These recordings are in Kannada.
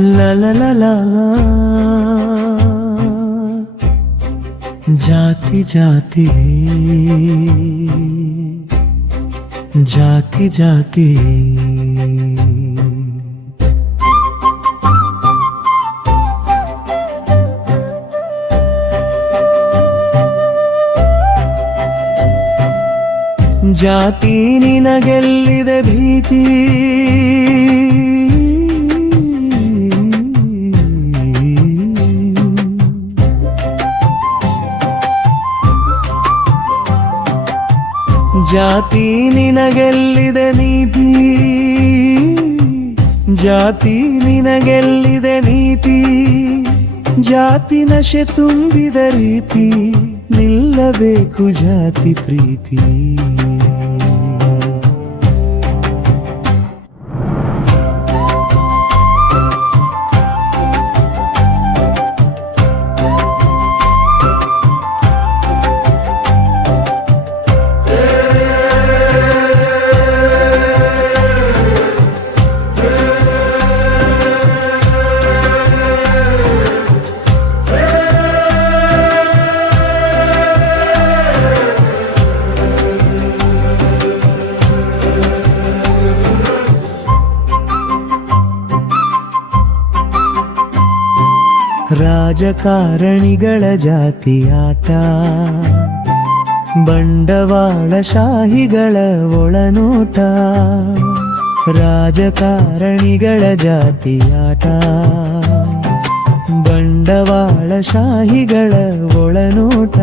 La la la la ಜಾತಿ ಜಾತಿ ಜಾತಿ ಜಾತಿ ಜಾತಿ ನಿನಗೆಲ್ಲಿದೆ ಭೀತಿ ಜಾತಿ ನಿನಗೆಲ್ಲಿದೆ ನೀತಿ? ಜಾತಿ ನಿನಗೆಲ್ಲಿದೆ ನೀತಿ? ಜಾತಿ ನಶೆ ತುಂಬಿದ ರೀತಿ ನಿಲ್ಲಬೇಕು ಜಾತಿ ಪ್ರೀತಿ. ರಾಜಕಾರಣಿಗಳ ಜಾತಿಯಾಟ. ಬಂಡವಾಳಶಾಹಿಗಳ ಒಳನೋಟ. ರಾಜಕಾರಣಿಗಳ ಜಾತಿಯಾಟ. ಬಂಡವಾಳಶಾಹಿಗಳ ಒಳನೋಟ.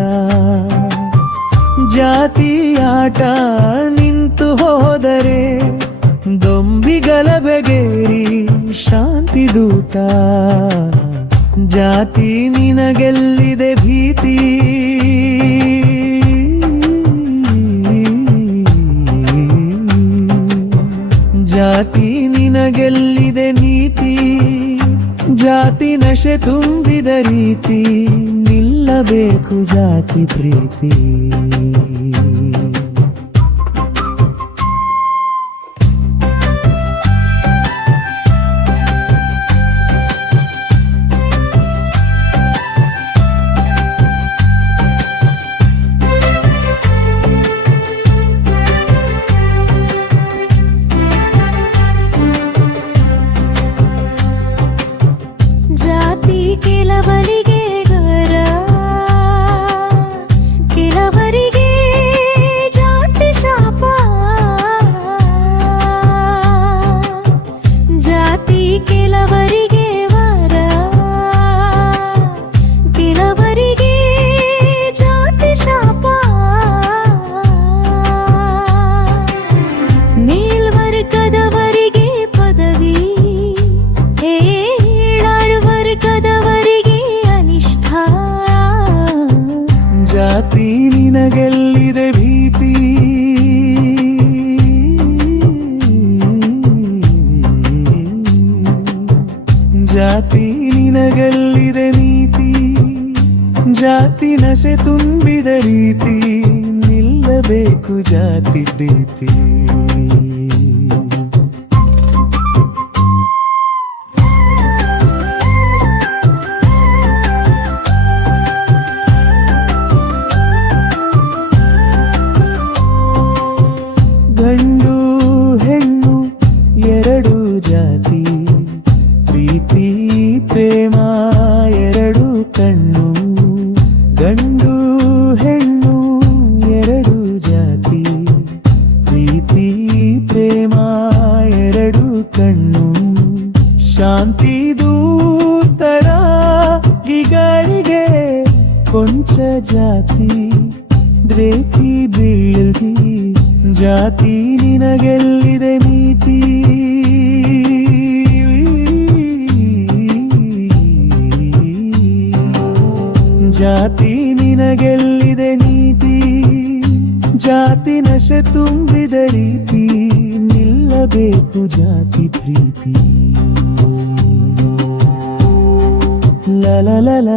ಜಾತಿಯಾಟ ನಿಂತು ಹೋದರೆ ಬೆಗೇರಿ ಶಾಂತಿ ದೂಟ. ಜಾತಿ ನಿನಗೆಲ್ಲಿದೆ ಭೀತಿ? ಜಾತಿ ನಿನಗೆಲ್ಲಿದೆ ನೀತಿ? ಜಾತಿ ನಶೆ ತುಂಬಿದ ರೀತಿ ನಿಲ್ಲಬೇಕು ಜಾತಿ ಪ್ರೀತಿ. ಜಾತಿ ನಶೆ ತುಂಬಿದ ರೀತಿ ನಿಲ್ಲಬೇಕು ಜಾತಿ ಪ್ರೀತಿ. ಗಂಡು ಕಣ್ಣು ಶಾಂತಿ ದೂತರ ಗಿಗಳಿಗೆ ಕೊಂಚ ಜಾತಿ ರೇತಿ ಬೀಳ್ಗಿ ಜಾತಿ ನಿನಗೆಲ್ಲಿದೆ ನೀತಿ? ಜಾತಿ ನಿನಗೆಲ್ಲಿದೆ ನೀತಿ? ಜಾತಿ ನಶೆ ತುಂಬಿದ ರೀತಿ ನಿಲ್ಲಬೇಕು ಜಾತಿ ಪ್ರೀತಿ ಲ ಲ ಲ ಲ